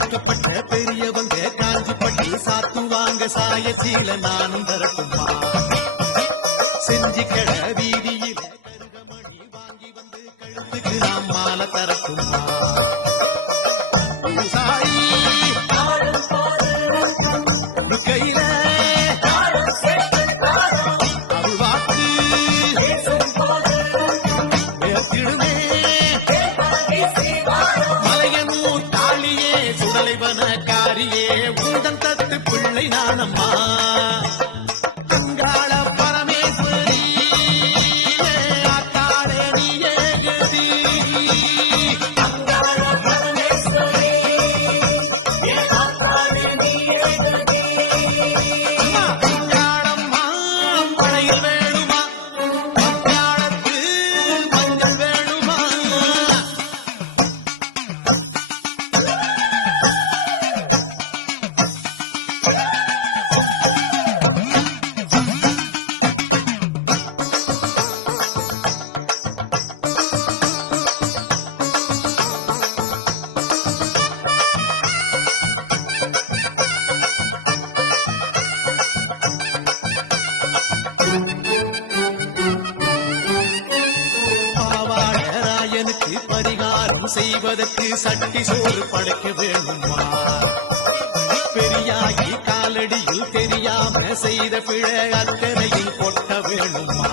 ஒழுக்கப்பட்ட பெரியவங்க காஞ்சி பட்டி சாத்துவாங்க சாயச்சீல நானும் தரட்டுமா செஞ்சு கட வீதியில கருகமணி வாங்கி வந்து கழுத்துக்கு நாம் மாலை தரட்டுமா கையில காரியே உந்தன் தத்து பிள்ளை நானம்மா அங்காள பரமேஸ்வரி ஆத்தாளே நீயே கதி அங்காள பரமேஸ்வரி ஆத்தாளே நீயே கதி அம்மா அங்காளம்மா மழையில் வேணுமா அங்காளத்து மஞ்சள் வேணுமா பரிகாரம் செய்வதற்கு சட்டி சோறு படைக்க வேணுமா பெரியாகி காலடியில் தெரியாம செய்த பிழை அத்தனையும் கொட்ட வேணுமா